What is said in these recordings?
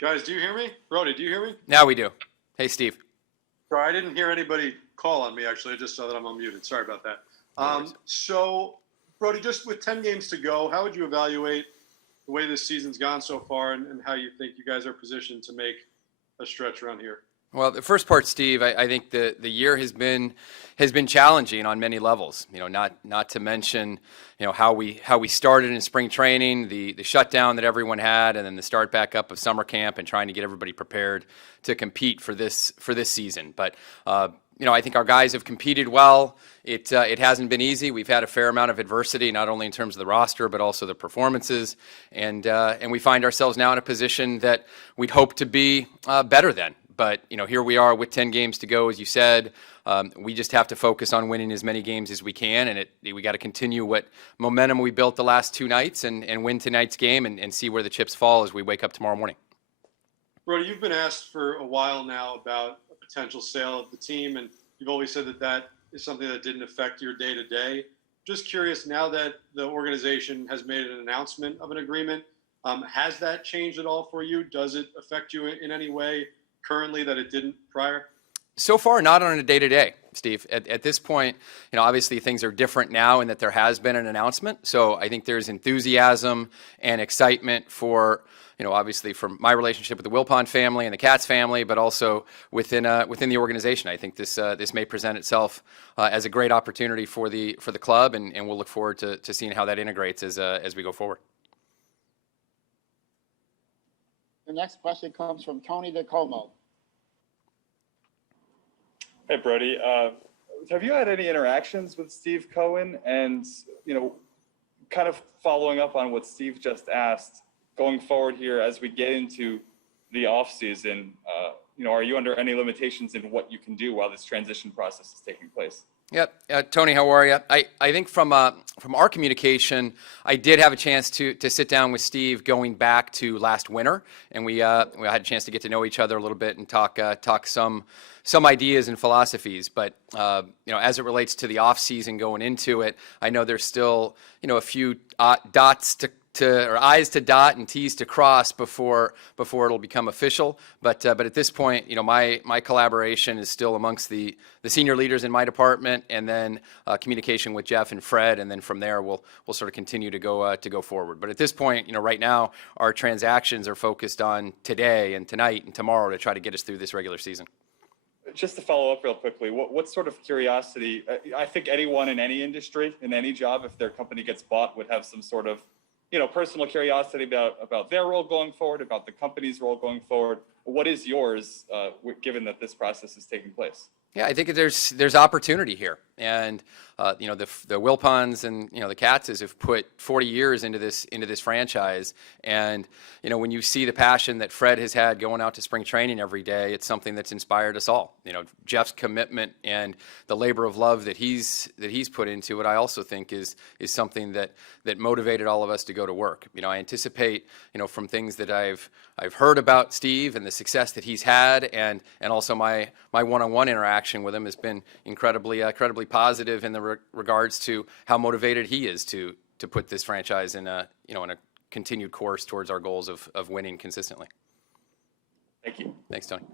Guys, do you hear me? Brodie, do you hear me? Now we do. Hey, Steve. Sorry, I didn't hear anybody call on me, actually. I just saw that I'm unmuted. Sorry about that. So, Brodie, just with 10 games to go, how would you evaluate the way this season's gone so far and how you think you guys are positioned to make a stretch around here? Well, the first part, Steve, I think the year has been challenging on many levels. Not to mention, how we started in spring training, the shutdown that everyone had, and then the start back up of summer camp and trying to get everybody prepared to compete for this season. But I think our guys have competed well. It hasn't been easy. We've had a fair amount of adversity, not only in terms of the roster, but also the performances. And we find ourselves now in a position that we'd hope to be better than. But, here we are with 10 games to go, as you said. We just have to focus on winning as many games as we can, and we got to continue what momentum we built the last two nights and win tonight's game and see where the chips fall as we wake up tomorrow morning. Brodie, you've been asked for a while now about a potential sale of the team, and you've always said that is something that didn't affect your day-to-day. Just curious, now that the organization has made an announcement of an agreement, has that changed at all for you? Does it affect you in any way currently that it didn't prior? So far, not on a day-to-day, Steve. At this point, obviously things are different now in that there has been an announcement. So I think there's enthusiasm and excitement for, obviously from my relationship with the Wilpon family and the Katz family, but also within the organization. I think this may present itself as a great opportunity for the club, and we'll look forward to seeing how that integrates as we go forward. The next question comes from Tony DeComo. Hey, Brodie. Have you had any interactions with Steve Cohen? And, kind of following up on what Steve just asked, going forward here as we get into the offseason, are you under any limitations in what you can do while this transition process is taking place? Yep. Tony, how are you? I think from our communication, I did have a chance to sit down with Steve going back to last winter, and we had a chance to get to know each other a little bit and talk some ideas and philosophies. But as it relates to the off season going into it, I know there's still a few dots or I's to dot and T's to cross before it'll become official. But at this point, my collaboration is still amongst the senior leaders in my department, and then communication with Jeff and Fred, and then from there we'll sort of continue to go forward. But at this point, right now our transactions are focused on today and tonight and tomorrow to try to get us through this regular season. Just to follow up real quickly, what sort of curiosity? I think anyone in any industry, in any job, if their company gets bought, would have some sort of personal curiosity about their role going forward, about the company's role going forward. What is yours, given that this process is taking place? Yeah, I think there's opportunity here, and the Wilpons and the Katzes have put 40 years into this franchise, and when you see the passion that Fred has had going out to spring training every day, it's something that's inspired us all. Jeff's commitment and the labor of love that he's put into it, I also think is something that motivated all of us to go to work. I anticipate from things that I've heard about Steve and the success that he's had, and also my one-on-one interaction with him has been incredibly positive in the regards to how motivated he is to put this franchise in a continued course towards our goals of winning consistently. Thank you. Thanks, Tony.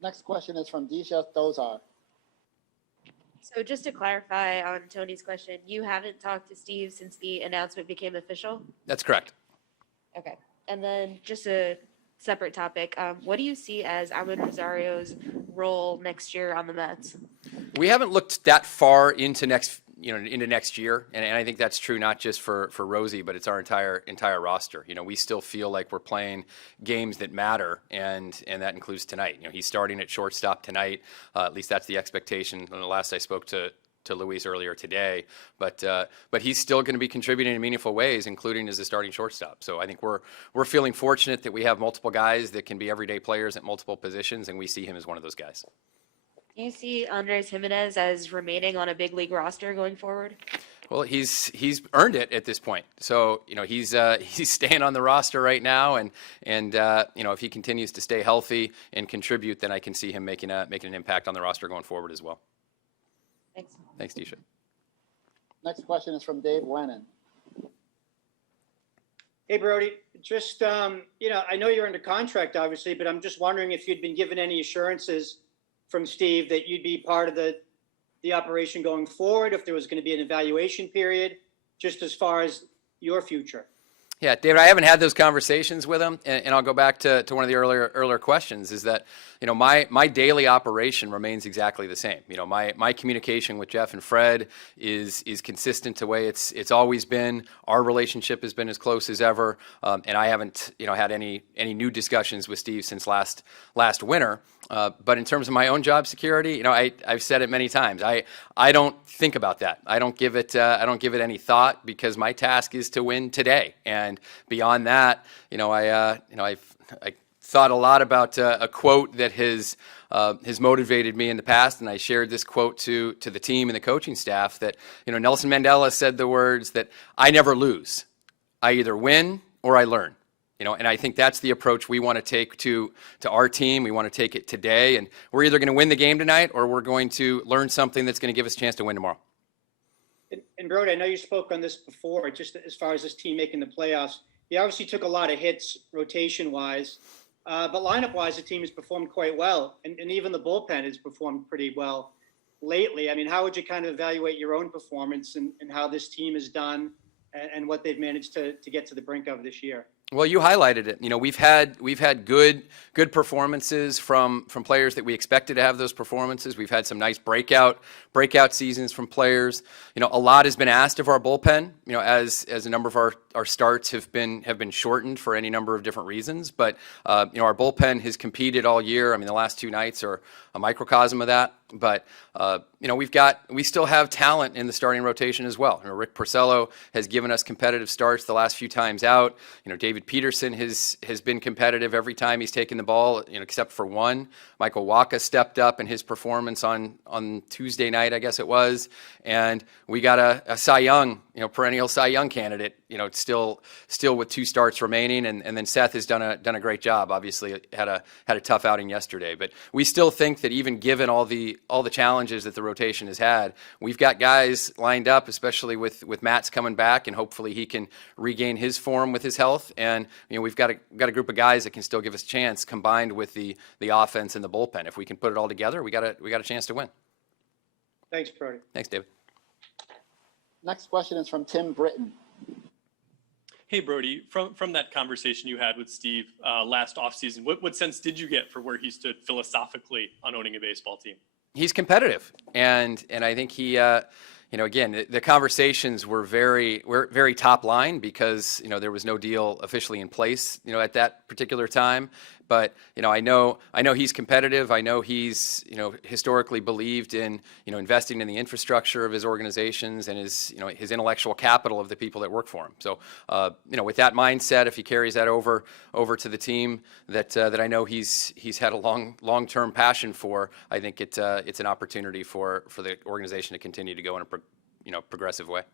Next question is from Disha Dozar. So just to clarify on Tony's question, you haven't talked to Steve since the announcement became official? That's correct. Okay. And then just a separate topic, what do you see as Amin Rosario's role next year on the Mets? We haven't looked that far into next year, and I think that's true not just for Rosie, but it's our entire roster. We still feel like we're playing games that matter, and that includes tonight. He's starting at shortstop tonight. At least that's the expectation. And the last I spoke to Luis earlier today, but he's still going to be contributing in meaningful ways, including as a starting shortstop. So I think we're feeling fortunate that we have multiple guys that can be everyday players at multiple positions, and we see him as one of those guys. Do you see Andres Jimenez as remaining on a big league roster going forward? Well, he's earned it at this point. So he's staying on the roster right now, and if he continues to stay healthy and contribute, then I can see him making an impact on the roster going forward as well. Thanks, Disha. Next question is from Dave Wennon. Hey, Brodie, just, I know you're under contract, obviously, but I'm just wondering if you'd been given any assurances from Steve that you'd be part of the operation going forward, if there was going to be an evaluation period, just as far as your future. Yeah, David, I haven't had those conversations with him, and I'll go back to one of the earlier questions. Is that my daily operation remains exactly the same. My communication with Jeff and Fred is consistent to the way it's always been. Our relationship has been as close as ever, and I haven't had any new discussions with Steve since last winter. But in terms of my own job security, I've said it many times. I don't think about that. I don't give it any thought, because my task is to win today. And beyond that, I thought a lot about a quote that has motivated me in the past, and I shared this quote to the team and the coaching staff. That Nelson Mandela said the words that I never lose. I either win or I learn. And I think that's the approach we want to take to our team. We want to take it today, and we're either going to win the game tonight or we're going to learn something that's going to give us a chance to win tomorrow. And Brodie, I know you spoke on this before, just as far as this team making the playoffs. You obviously took a lot of hits rotation-wise, but lineup-wise, the team has performed quite well, and even the bullpen has performed pretty well lately. I mean, how would you kind of evaluate your own performance and how this team has done and what they've managed to get to the brink of this year? Well, you highlighted it. We've had good performances from players that we expected to have those performances. We've had some nice breakout seasons from players. A lot has been asked of our bullpen. As a number of our starts have been shortened for any number of different reasons. But our bullpen has competed all year. I mean, the last two nights are a microcosm of that. But we still have talent in the starting rotation as well. Rick Porcello has given us competitive starts the last few times out. David Peterson has been competitive every time he's taken the ball, except for one. Michael Wacha stepped up in his performance on Tuesday night, I guess it was, and we got a Cy Young, perennial Cy Young candidate, still with two starts remaining, and then Seth has done a great job. Obviously, had a tough outing yesterday, but we still think that even given all the challenges that the rotation has had, we've got guys lined up, especially with Matt's coming back, and hopefully he can regain his form with his health. And we've got a group of guys that can still give us a chance, combined with the offense and the bullpen. If we can put it all together, we got a chance to win. Thanks, Brodie. Thanks, David. Next question is from Tim Britton. Hey, Brodie, from that conversation you had with Steve last offseason, what sense did you get for where he stood philosophically on owning a baseball team? He's competitive, and I think he, again, the conversations were very top line, because there was no deal officially in place, at that particular time. But I know he's competitive. I know he's historically believed in investing in the infrastructure of his organizations and his intellectual capital of the people that work for him. So with that mindset, if he carries that over to the team that I know he's had a long-term passion for, I think it's an opportunity for the organization to continue to go in a progressive way.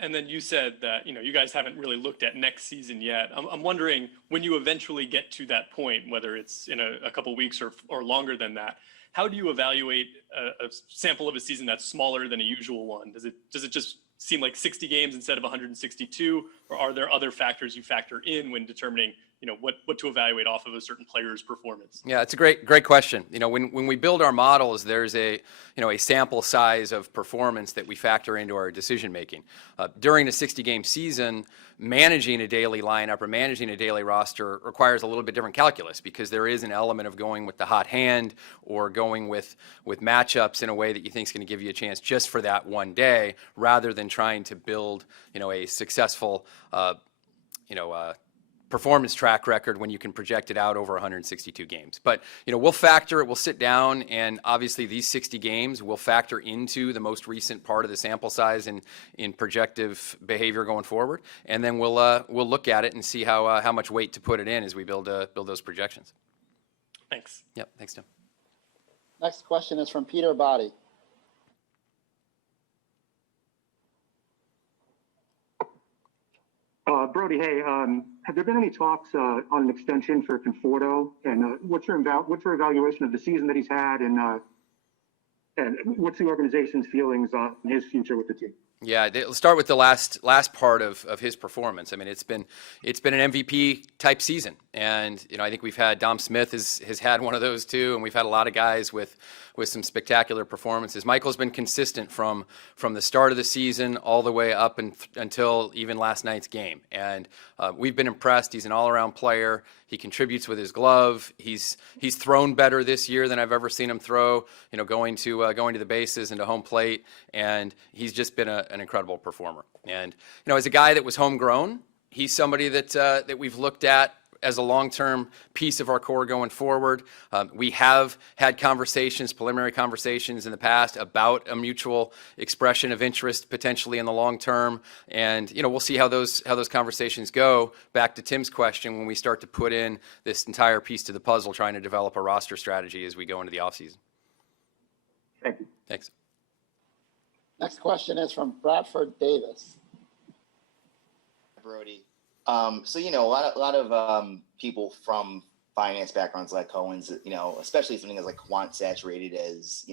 And then you said that, you guys haven't really looked at next season yet. I'm wondering, when you eventually get to that point, whether it's in a couple weeks or longer than that, how do you evaluate a sample of a season that's smaller than a usual one? Does it just seem like 60 games instead of 162, or are there other factors you factor in when determining what to evaluate off of a certain player's performance? Yeah, it's a great question. When we build our models, there's a sample size of performance that we factor into our decision making. During a 60-game season, managing a daily lineup or managing a daily roster requires a little bit different calculus, because there is an element of going with the hot hand or going with matchups in a way that you think is going to give you a chance just for that one day, rather than trying to build a successful performance track record when you can project it out over 162 games. But we'll factor it, we'll sit down, and obviously these 60 games will factor into the most recent part of the sample size in projective behavior going forward, and then we'll look at it and see how much weight to put it in as we build those projections. Thanks. Yep, thanks, Tim. Next question is from Peter Brodie. Brodie, hey, have there been any talks on an extension for Conforto? And what's your evaluation of the season that he's had, and what's the organization's feelings on his future with the team? Yeah, let's start with the last part of his performance. I mean, it's been an MVP type season, and I think we've had Dom Smith has had one of those too, and we've had a lot of guys with some spectacular performances. Michael's been consistent from the start of the season all the way up until even last night's game, and we've been impressed. He's an all-around player. He contributes with his glove. He's thrown better this year than I've ever seen him throw. Going to the bases and to home plate, and he's just been an incredible performer. And as a guy that was homegrown, he's somebody that we've looked at as a long-term piece of our core going forward. We have had preliminary conversations in the past about a mutual expression of interest potentially in the long term, and we'll see how those conversations go. Back to Tim's question, when we start to put in this entire piece to the puzzle, trying to develop a roster strategy as we go into the offseason. Thank you. Thanks. Next question is from Bradford Davis. Brodie. So a lot of people from finance backgrounds like Cohen's, especially something as like quant saturated as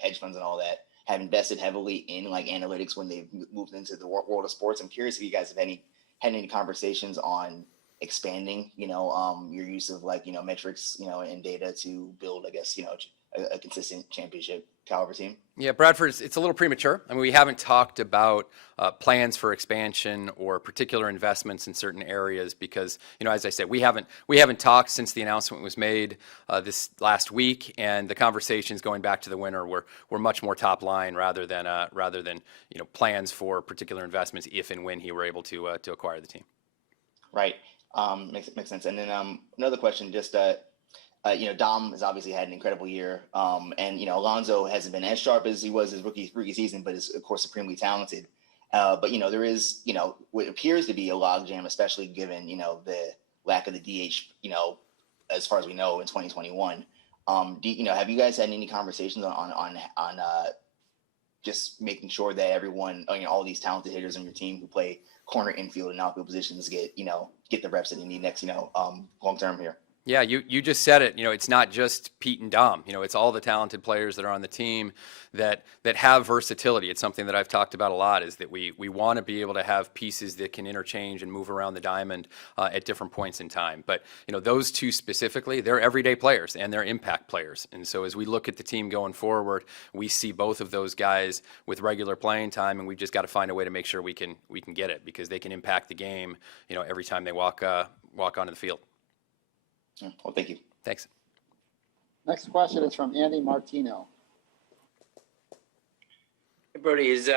hedge funds and all that, have invested heavily in like analytics when they've moved into the world of sports. I'm curious if you guys have had any conversations on expanding, your use of like metrics, and data to build, I guess, a consistent championship caliber team. Yeah, Bradford, it's a little premature. I mean, we haven't talked about plans for expansion or particular investments in certain areas because, as I said, we haven't talked since the announcement was made this last week, and the conversations going back to the winter were much more top line rather than plans for particular investments if and when he were able to acquire the team. Right. Makes sense. And then another question, just Dom has obviously had an incredible year, and Alonso hasn't been as sharp as he was his rookie season, but is of course supremely talented. But there is what appears to be a logjam, especially given the lack of the DH, as far as we know in 2021. Have you guys had any conversations on just making sure that everyone, all these talented hitters on your team who play corner, infield, and outfield positions get the reps that they need next long term here? Yeah, you just said it. It's not just Pete and Dom. It's all the talented players that are on the team that have versatility. It's something that I've talked about a lot, is that we want to be able to have pieces that can interchange and move around the diamond at different points in time. But those two specifically, they're everyday players and they're impact players. And so as we look at the team going forward, we see both of those guys with regular playing time, and we've just got to find a way to make sure we can get it, because they can impact the game every time they walk onto the field. Well, thank you. Thanks. Next question is from Andy Martino. Brodie, is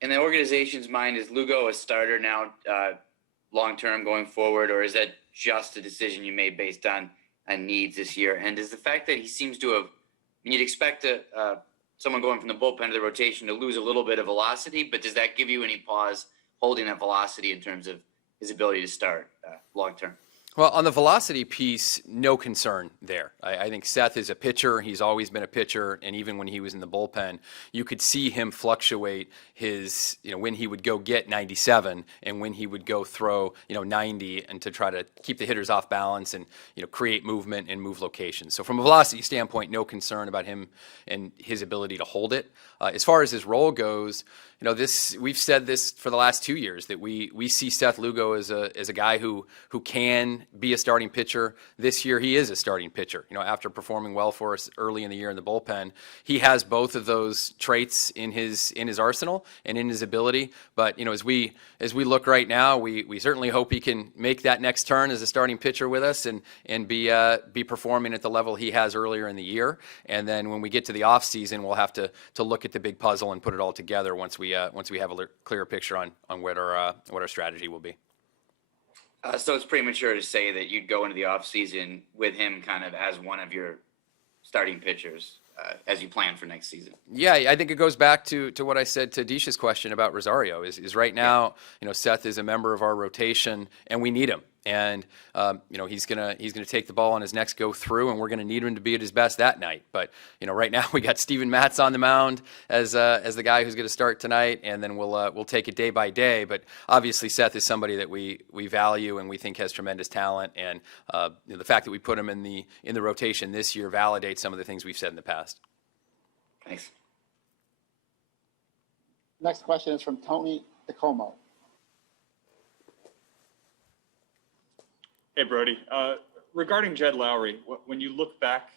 in the organization's mind, is Lugo a starter now long-term going forward, or is that just a decision you made based on needs this year? And is the fact that he seems to have, you'd expect someone going from the bullpen to the rotation to lose a little bit of velocity, but does that give you any pause holding that velocity in terms of his ability to start long-term? Well, on the velocity piece, no concern there. I think Seth is a pitcher. He's always been a pitcher, and even when he was in the bullpen, you could see him fluctuate his, when he would go get 97 and when he would go throw, 90, and to try to keep the hitters off balance and, create movement and move locations. So from a velocity standpoint, no concern about him and his ability to hold it. As far as his role goes, we've said this for the last 2 years, that we see Seth Lugo as a guy who can be a starting pitcher. This year he is a starting pitcher. After performing well for us early in the year in the bullpen, he has both of those traits in his arsenal and in his ability. But as we look right now, we certainly hope he can make that next turn as a starting pitcher with us and be performing at the level he has earlier in the year. And then when we get to the off season, we'll have to look at the big puzzle and put it all together once we have a clearer picture on what our strategy will be. So it's premature to say that you'd go into the offseason with him kind of as one of your starting pitchers as you plan for next season. Yeah, I think it goes back to what I said to Disha's question about Rosario. Is right now, Seth is a member of our rotation, and we need him. And he's gonna take the ball on his next go through, and we're gonna need him to be at his best that night. But right now we got Steven Matz on the mound as the guy who's gonna start tonight, and then we'll take it day by day. But obviously Seth is somebody that we value and we think has tremendous talent, and the fact that we put him in the rotation this year validates some of the things we've said in the past. Thanks. Next question is from Tony DeComo. Hey, Brodie. Regarding Jed Lowrie, when you look back,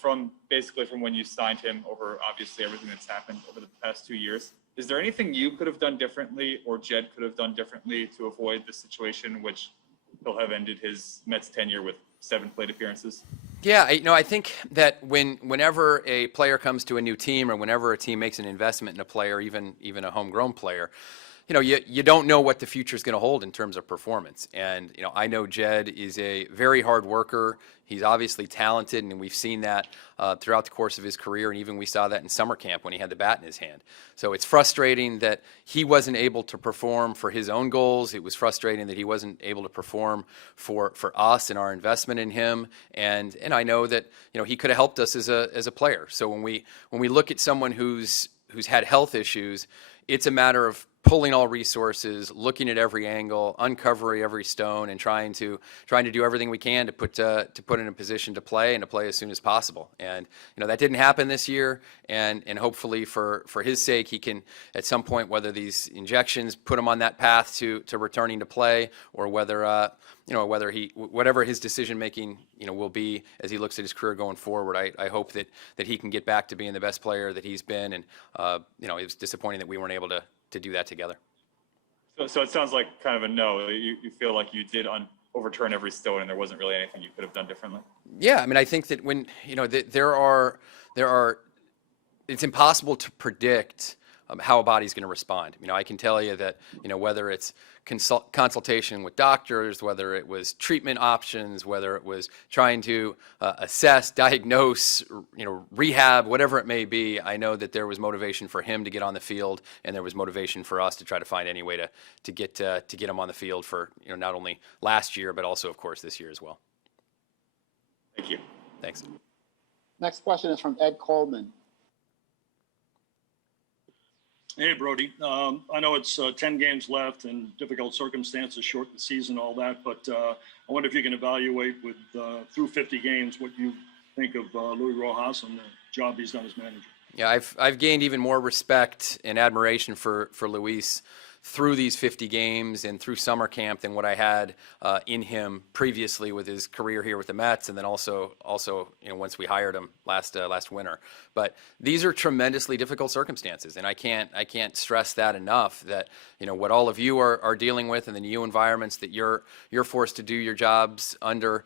from when you signed him over obviously everything that's happened over the past 2 years, is there anything you could have done differently or Jed could have done differently to avoid the situation in which he'll have ended his Mets tenure with 7 plate appearances? Yeah, I think that whenever a player comes to a new team or whenever a team makes an investment in a player, even a homegrown player, you don't know what the future is going to hold in terms of performance. And, I know Jed is a very hard worker. He's obviously talented, and we've seen that throughout the course of his career, and even we saw that in summer camp when he had the bat in his hand. So it's frustrating that he wasn't able to perform for his own goals. It was frustrating that he wasn't able to perform for us and our investment in him. And I know that, he could have helped us as a player. So when we look at someone who's had health issues, it's a matter of pulling all resources, looking at every angle, uncovering every stone, and trying to do everything we can to put in a position to play and to play as soon as possible. And that didn't happen this year. And hopefully for his sake, he can at some point, whether these injections put him on that path to returning to play, or whether whatever his decision making will be as he looks at his career going forward. I hope that he can get back to being the best player that he's been. And it was disappointing that we weren't able to do that together. So it sounds like kind of a no. You feel like you did overturn every stone and there wasn't really anything you could have done differently? Yeah, I think that when, there are, it's impossible to predict how a body's going to respond. I can tell you that, whether it's consultation with doctors, whether it was treatment options, whether it was trying to assess, diagnose, rehab, whatever it may be, I know that there was motivation for him to get on the field, and there was motivation for us to try to find any way to get him on the field for, not only last year, but also, of course, this year as well. Thank you. Thanks. Next question is from Ed Coleman. Hey, Brodie. I know it's 10 games left and difficult circumstances, shorten the season, all that, but I wonder if you can evaluate through 50 games what you think of Luis Rojas and the job he's done as manager. Yeah, I've gained even more respect and admiration for Luis through these 50 games and through summer camp than what I had in him previously with his career here with the Mets, and then also once we hired him last winter. But these are tremendously difficult circumstances, and I can't stress that enough. That what all of you are dealing with, and the new environments that you're forced to do your jobs under.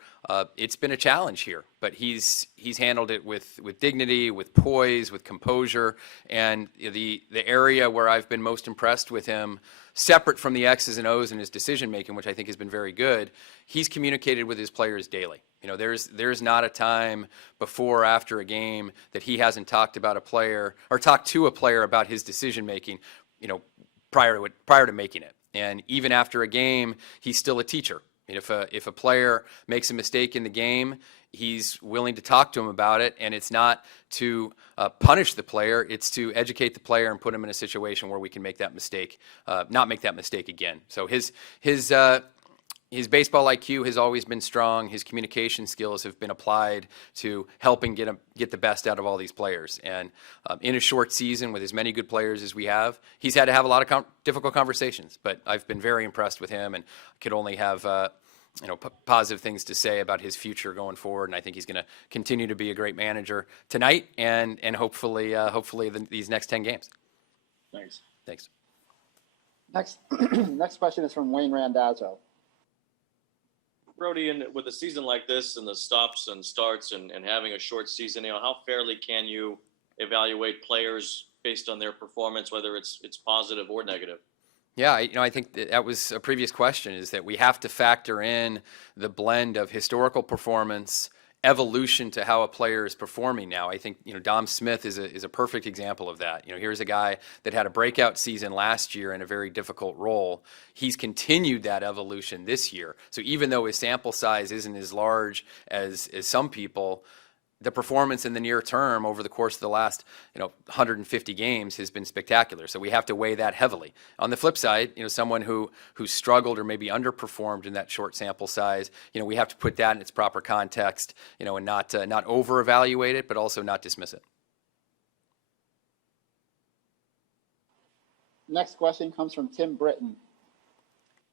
It's been a challenge here, but he's handled it with dignity, with poise, with composure, and the area where I've been most impressed with him, separate from the X's and O's in his decision making, which I think has been very good, he's communicated with his players daily. There's not a time before or after a game that he hasn't talked about a player or talked to a player about his decision making, prior to making it. And even after a game, he's still a teacher. If a player makes a mistake in the game, he's willing to talk to him about it, and it's not to punish the player, it's to educate the player and put him in a situation where we can make that mistake, not make that mistake again. So his baseball IQ has always been strong. His communication skills have been applied to helping get the best out of all these players. And in a short season with as many good players as we have, he's had to have a lot of difficult conversations. But I've been very impressed with him, and could only have positive things to say about his future going forward. And I think he's going to continue to be a great manager tonight and hopefully these next 10 games. Thanks. Next question is from Wayne Randazzo. Brodie, with a season like this and the stops and starts and having a short season, how fairly can you evaluate players based on their performance, whether it's positive or negative? Yeah, I think that was a previous question, is that we have to factor in the blend of historical performance, evolution to how a player is performing now. I think, Dom Smith is a perfect example of that. Here's a guy that had a breakout season last year in a very difficult role. He's continued that evolution this year. So even though his sample size isn't as large as some people, the performance in the near term over the course of the last 150 games has been spectacular. So we have to weigh that heavily. On the flip side, someone who struggled or maybe underperformed in that short sample size, we have to put that in its proper context, and not over evaluate it, but also not dismiss it. Next question comes from Tim Britton.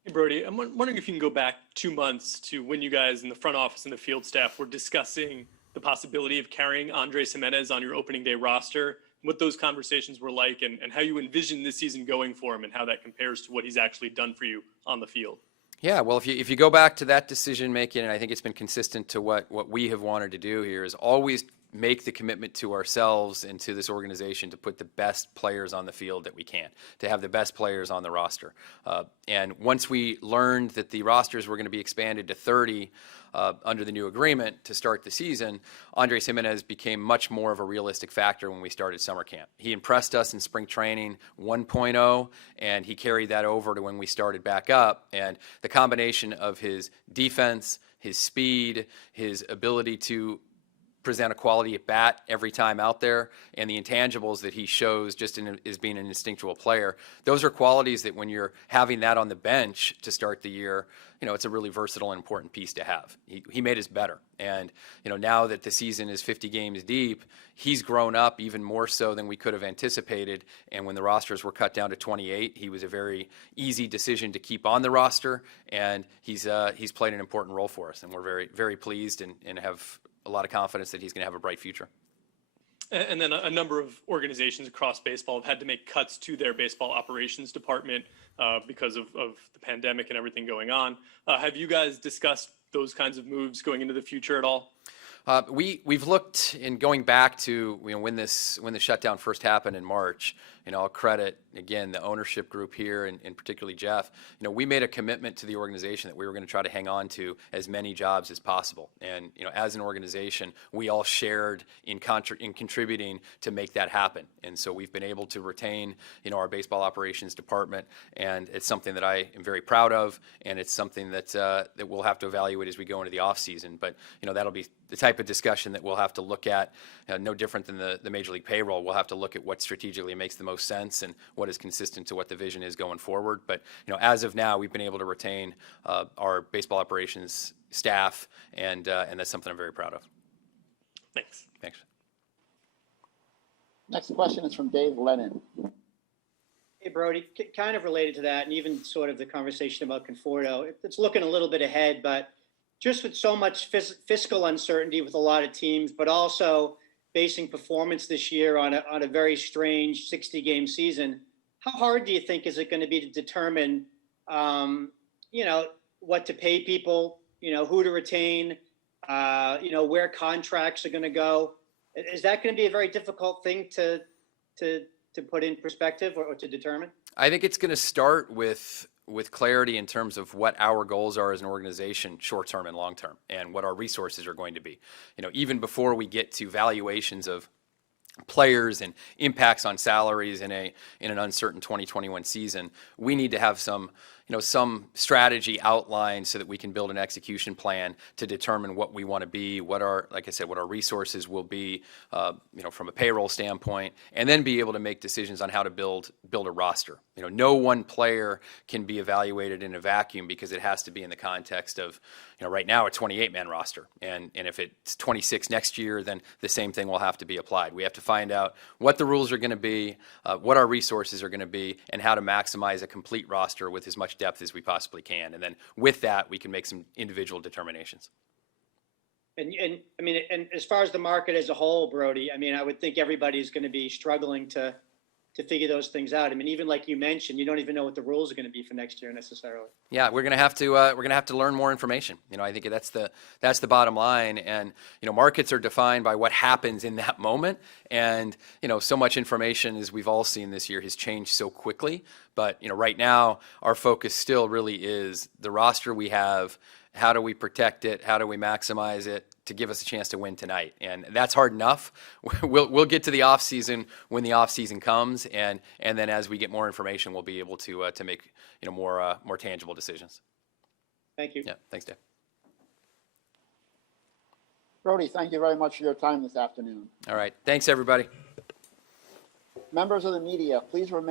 Hey, Brodie, I'm wondering if you can go back 2 months to when you guys in the front office and the field staff were discussing the possibility of carrying Andres Gimenez on your opening day roster, what those conversations were like, and how you envision this season going for him and how that compares to what he's actually done for you on the field. Yeah, well, if you go back to that decision making, and I think it's been consistent to what we have wanted to do here, is always make the commitment to ourselves and to this organization to put the best players on the field that we can, to have the best players on the roster. And once we learned that the rosters were going to be expanded to 30 under the new agreement to start the season, Andres Gimenez became much more of a realistic factor when we started summer camp. He impressed us in spring training 1.0, and he carried that over to when we started back up. And the combination of his defense, his speed, his ability to present a quality at bat every time out there, and the intangibles that he shows just as being an instinctual player, those are qualities that when you're having that on the bench to start the year, it's a really versatile and important piece to have. He made us better. And, now that the season is 50 games deep, he's grown up even more so than we could have anticipated. And when the rosters were cut down to 28, he was a very easy decision to keep on the roster, and he's played an important role for us. And we're very, very pleased and have a lot of confidence that he's going to have a bright future. And then a number of organizations across baseball have had to make cuts to their baseball operations department because of the pandemic and everything going on. Have you guys discussed those kinds of moves going into the future at all? We've looked in going back to when the shutdown first happened in March. I'll credit again the ownership group here and particularly Jeff. We made a commitment to the organization that we were going to try to hang on to as many jobs as possible. And as an organization, we all shared in contributing to make that happen. And so we've been able to retain our baseball operations department, and it's something that I am very proud of, and it's something that we'll have to evaluate as we go into the off season. But that'll be the type of discussion that we'll have to look at, no different than the Major League payroll. We'll have to look at what strategically makes the most sense and what is consistent to what the vision is going forward. But as of now, we've been able to retain our baseball operations staff, and that's something I'm very proud of. Thanks. Thanks. Next question is from Dave Lennon. Hey, Brodie, kind of related to that, and even sort of the conversation about Conforto. It's looking a little bit ahead, but just with so much fiscal uncertainty with a lot of teams, but also basing performance this year on a very strange 60-game season, how hard do you think is it going to be to determine, what to pay people, who to retain, where contracts are going to go? Is that going to be a very difficult thing to put in perspective or to determine? I think it's going to start with clarity in terms of what our goals are as an organization, short-term and long-term, and what our resources are going to be. Even before we get to valuations of players and impacts on salaries in an uncertain 2021 season, we need to have some strategy outlined so that we can build an execution plan to determine what we want to be, what our resources will be, from a payroll standpoint, and then be able to make decisions on how to build a roster. No one player can be evaluated in a vacuum because it has to be in the context of, right now a 28-man roster, and if it's 26 next year, then the same thing will have to be applied. We have to find out what the rules are going to be, what our resources are going to be, and how to maximize a complete roster with as much depth as we possibly can. And then with that, we can make some individual determinations. And as far as the market as a whole, Brodie, I would think everybody's going to be struggling to figure those things out. Even like you mentioned, you don't even know what the rules are going to be for next year necessarily. Yeah, we're going to have to learn more information. I think that's the bottom line. And markets are defined by what happens in that moment. And so much information, as we've all seen this year, has changed so quickly. But right now, our focus still really is the roster we have. How do we protect it? How do we maximize it to give us a chance to win tonight? And that's hard enough. We'll get to the off season when the off season comes, and then as we get more information, we'll be able to make more tangible decisions. Thank you. Yeah, thanks, Dave. Brodie, thank you very much for your time this afternoon. All right, thanks everybody. Members of the media, please remain